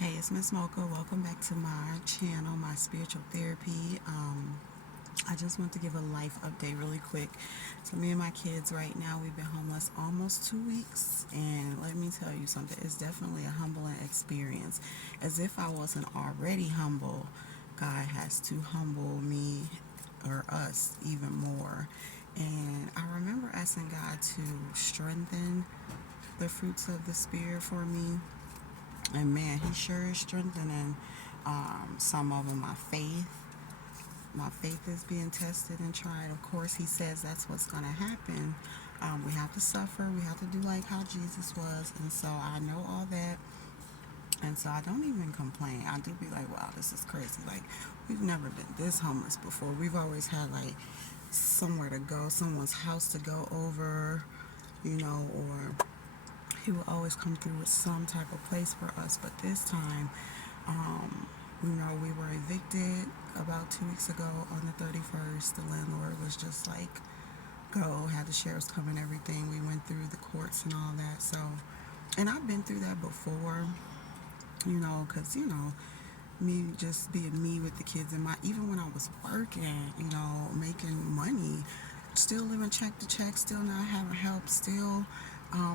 Hey, it's Miss Mocha. Welcome back to my channel, my spiritual therapy. I just want to give a life update really quick. So me and my kids right now, we've been homeless almost 2 weeks, and let me tell you something. It's definitely a humbling experience. As if I wasn't already humble, God has to humble me or us even more. And I remember asking God to strengthen the fruits of the spirit for me, and man, he sure is strengthening some of them. My faith is being tested and tried. Of course, he says that's what's going to happen. We have to suffer. We have to do like how Jesus was. And so I know all that. And so I don't even complain. I do be like, wow, this is crazy. Like, we've never been this homeless before. We've always had like somewhere to go, someone's house to go over, or he will always come through with some type of place for us. But this time, we were evicted about 2 weeks ago on the 31st. The landlord was just like, go, had the sheriffs come and everything. We went through the courts and all that. So, and I've been through that before, because, me just being me with the kids and even when I was working, making money, still living check to check, still not having help, still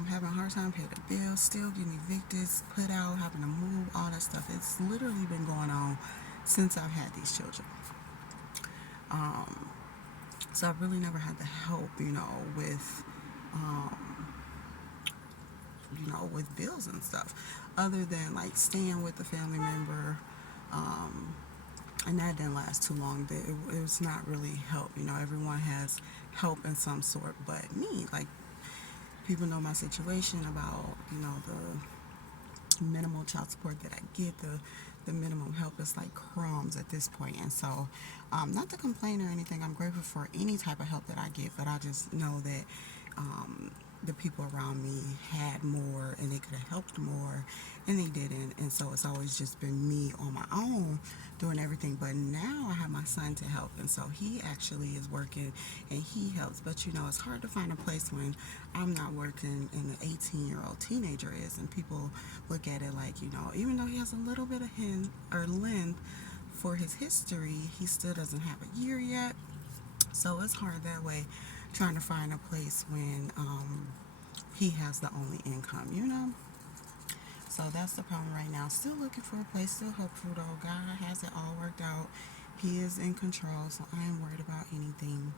having a hard time paying the bills, still getting evicted, put out, having to move, all that stuff. It's literally been going on since I've had these children. Um, so I've really never had the help, um, with bills and stuff, other than like staying with a family member. Um, and that didn't last too long. It was not really help. Everyone has help in some sort, but me, like, people know my situation about, the minimal child support that I get, the minimum help is like crumbs at this point. And so, not to complain or anything, I'm grateful for any type of help that I get, but I just know that um, the people around me had more and they could have helped more and they didn't. And so it's always just been me on my own doing everything. But now I have my son to help, and so he actually is working and he helps. But it's hard to find a place when I'm not working and the 18-year-old teenager is, and people look at it like, even though he has a little bit of length for his history, he still doesn't have a year yet. So it's hard that way, trying to find a place when he has the only income. So that's the problem right now. Still looking for a place, still hopeful though. God has it all worked out. He is in control, so I ain't worried about anything.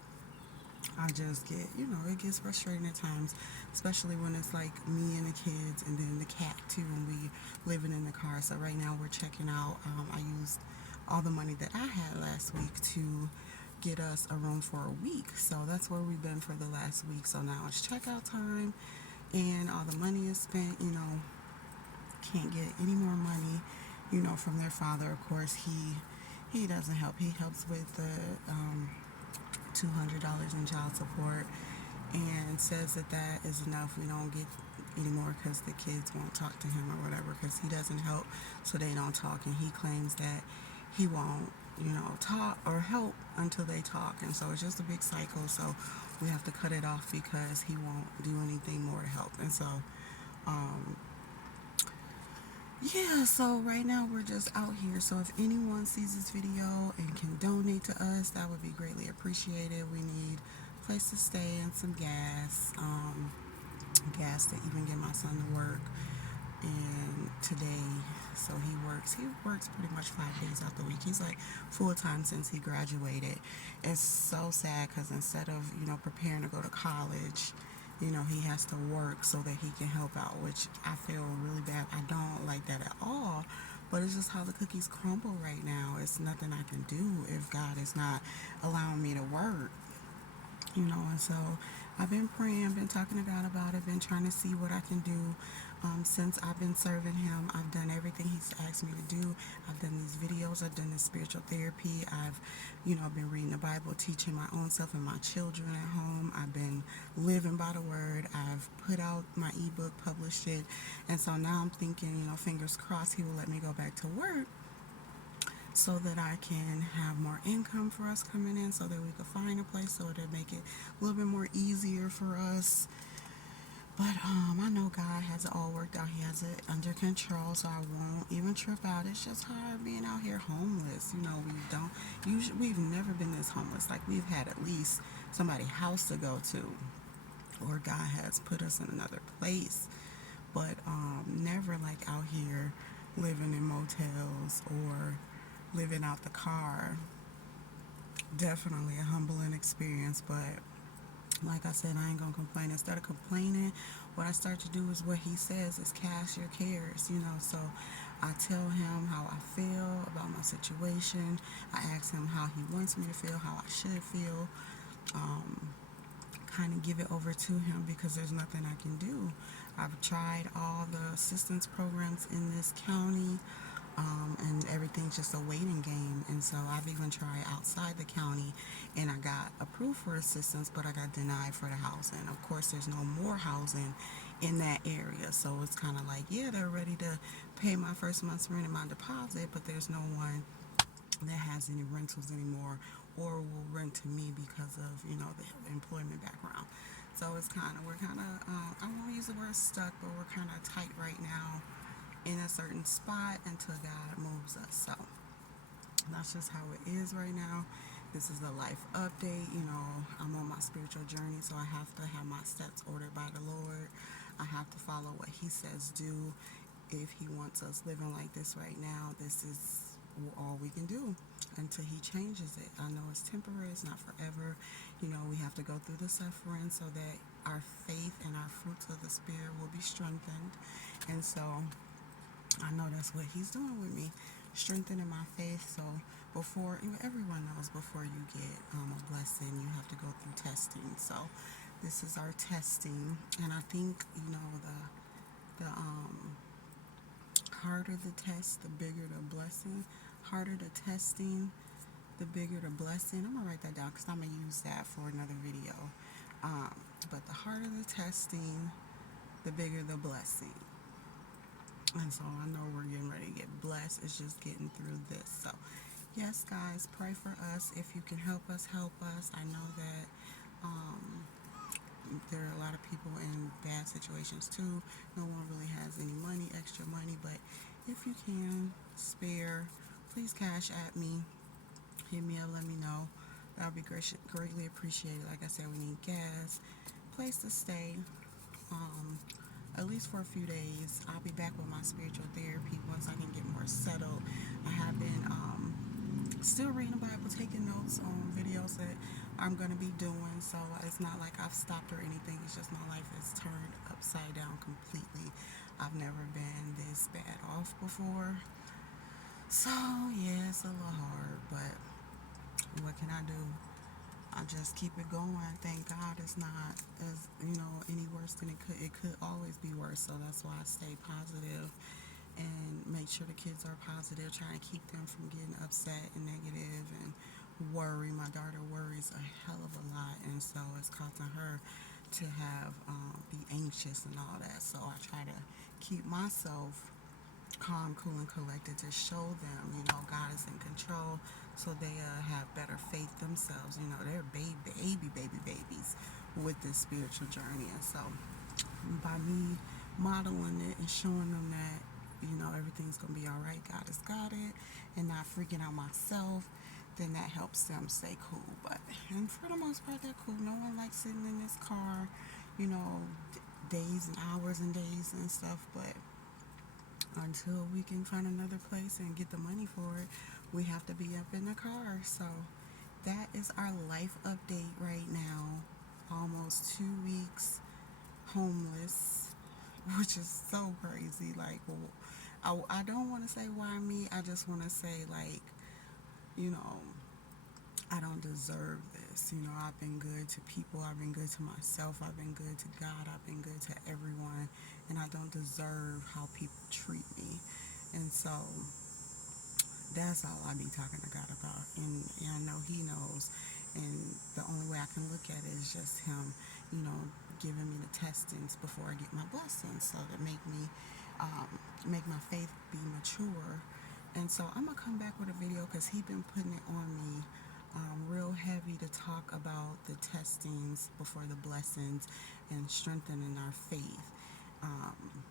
I just get, it gets frustrating at times, especially when it's like me and the kids and then the cat too, and we living in the car. So right now we're checking out. I used all the money that I had last week to get us a room for a week. So that's where we've been for the last week. So now it's checkout time, and all the money is spent. Can't get any more money, from their father. Of course, he doesn't help. He helps with the $200 in child support, and says that is enough. We don't get anymore because the kids won't talk to him or whatever, because he doesn't help, so they don't talk. And he claims that he won't, talk or help until they talk. And so it's just a big cycle. So we have to cut it off because he won't do anything more to help. And so, um, yeah, so right now we're just out here. So if anyone sees this video and can donate to us, that would be greatly appreciated. We need a place to stay and some gas to even get my son to work. And today, so he works pretty much 5 days out the week. He's like full time since he graduated. It's so sad because instead of preparing to go to college, he has to work so that he can help out, which I feel really bad. I don't like that at all, but it's just how the cookies crumble right now. It's nothing I can do if God is not allowing me to work. And so I've been praying, been talking to God about it, been trying to see what I can do. Since I've been serving him, I've done everything he's asked me to do. I've done these videos, I've done this spiritual therapy, I've been reading the Bible, teaching my own self and my children at home. I've been living by the word. I've put out my ebook, published it, and so now I'm thinking, fingers crossed, he will let me go back to work so that I can have more income for us coming in, so that we could find a place, so to make it a little bit more easier for us. But I know God has it all worked out. He has it under control, so I won't even trip out. It's just hard being out here homeless. You know, we don't usually we've never been this homeless. Like we've had at least somebody's house to go to, or God has put us in another place. But never like out here living in motels or living out the car. Definitely a humbling experience, but like I said, I ain't gonna complain. Instead of complaining, what I start to do is what he says is cast your cares, you know. So I tell him how I feel about my situation. I ask him how he wants me to feel, how I should feel. Um, kind of give it over to him because there's nothing I can do. I've tried all the assistance programs in this county, and everything's just a waiting game. And so I've even tried outside the county, and I got approved for assistance, but I got denied for the housing. Of course, there's no more housing in that area, so it's kind of like, yeah, they're ready to pay my first month's rent and my deposit, but there's no one that has any rentals anymore or will rent to me because of the employment background. So it's kind of we're kind of I won't use the word stuck, but we're kind of tight right now in a certain spot until God moves us. So that's just how it is right now. This is a life update. I'm on my spiritual journey, so I have to have my steps ordered by the Lord. I have to follow what He says do. If He wants us living like this right now, this is all we can do until He changes it. I know it's temporary, it's not forever. We have to go through the suffering so that our faith and our fruits of the Spirit will be strengthened. And so I know that's what He's doing with me, strengthening my faith. So before everyone knows, before you get a blessing, you have to go through testing. So this is our testing, and I think the harder the test, the bigger the blessing. Harder the testing, the bigger the blessing. I'm gonna write that down because I'm gonna use that for another video. Um, but the harder the testing, the bigger the blessing. And so I know we're getting ready to get blessed. It's just getting through this. So, yes, guys, pray for us. If you can help us, help us. I know that um, there are a lot of people in bad situations too. No one really has any money, extra money, but if you can spare, please cash at me. Hit me up, let me know. That would be greatly appreciated. Like I said, we need gas, place to stay. Um, at least for a few days. I'll be back with my spiritual therapy once I can get more settled. I have been still reading the Bible, taking notes on videos that I'm going to be doing. So it's not like I've stopped or anything. It's just my life is turned upside down completely. I've never been this bad off before. So yeah, it's a little hard, but what can I do? I just keep it going. Thank God it's not as any worse than it could. It could always be worse. So that's why I stay positive and make sure the kids are positive. Trying to keep them from getting upset and negative and worry. My daughter worries a hell of a lot, and so it's causing her to have be anxious and all that. So I try to keep myself calm, cool, and collected to show them, God is in control, so they have better faith themselves. They're baby babies with this spiritual journey. And so by me modeling it and showing them that, everything's going to be all right, God has got it, and not freaking out myself, then that helps them stay cool. But, and for the most part, they're cool. No one likes sitting in this car, days and hours and days and stuff, but until we can find another place and get the money for it, we have to be up in the car. So that is our life update right now. Almost 2 weeks homeless, which is so crazy. Like, I don't want to say why me. I just want to say, like, you know, I don't deserve this. I've been good to people. I've been good to myself. I've been good to God. I've been good to everyone. And I don't deserve how people treat me. And so that's all I be talking to God about. And I know He knows. And the only way I can look at it is just Him, giving me the testings before I get my blessings. So that make my faith be mature. And so I'm going to come back with a video because He been putting it on me real heavy to talk about the testings before the blessings and strengthening our faith. Um,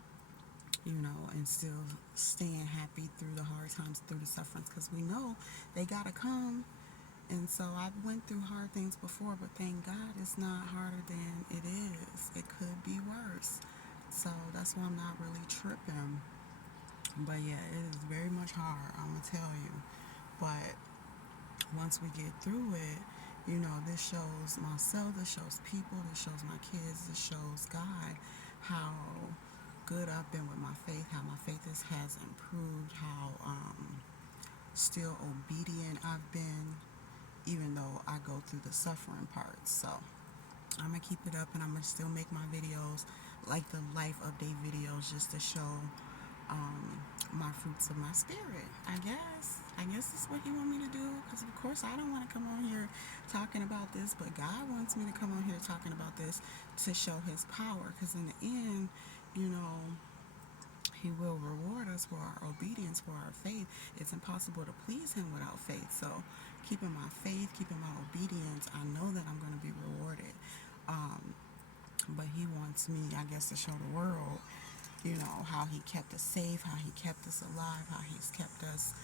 and still staying happy through the hard times, through the sufferings, because we know they gotta come. And so I've went through hard things before, but thank God it's not harder than it is. It could be worse. So that's why I'm not really tripping. But yeah, it is very much hard, I'm gonna tell you. But once we get through it, this shows myself, this shows people, this shows my kids, this shows God how good I've been with my faith, how my faith has improved, how still obedient I've been, even though I go through the suffering parts. So I'm gonna keep it up, and I'm gonna still make my videos, like the life update videos, just to show my fruits of my spirit. I guess that's what he want me to do, because of course I don't want to come on here talking about this, but God wants me to come on here talking about this to show his power, because in the end, you know he will reward us for our obedience, for our faith. It's impossible to please him without faith. So keeping my faith, keeping my obedience, I know that I'm going to be rewarded. um, but he wants me, I guess, to show the world, how he kept us safe, how he kept us alive, how he's kept us,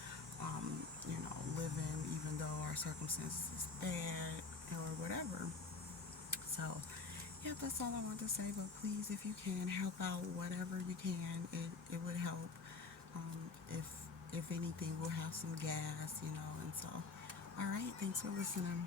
living, even though our circumstances is bad or whatever. So, yeah, that's all I want to say. But please, if you can, help out whatever you can. It would help. If anything, we'll have some gas, and so. All right, thanks for listening.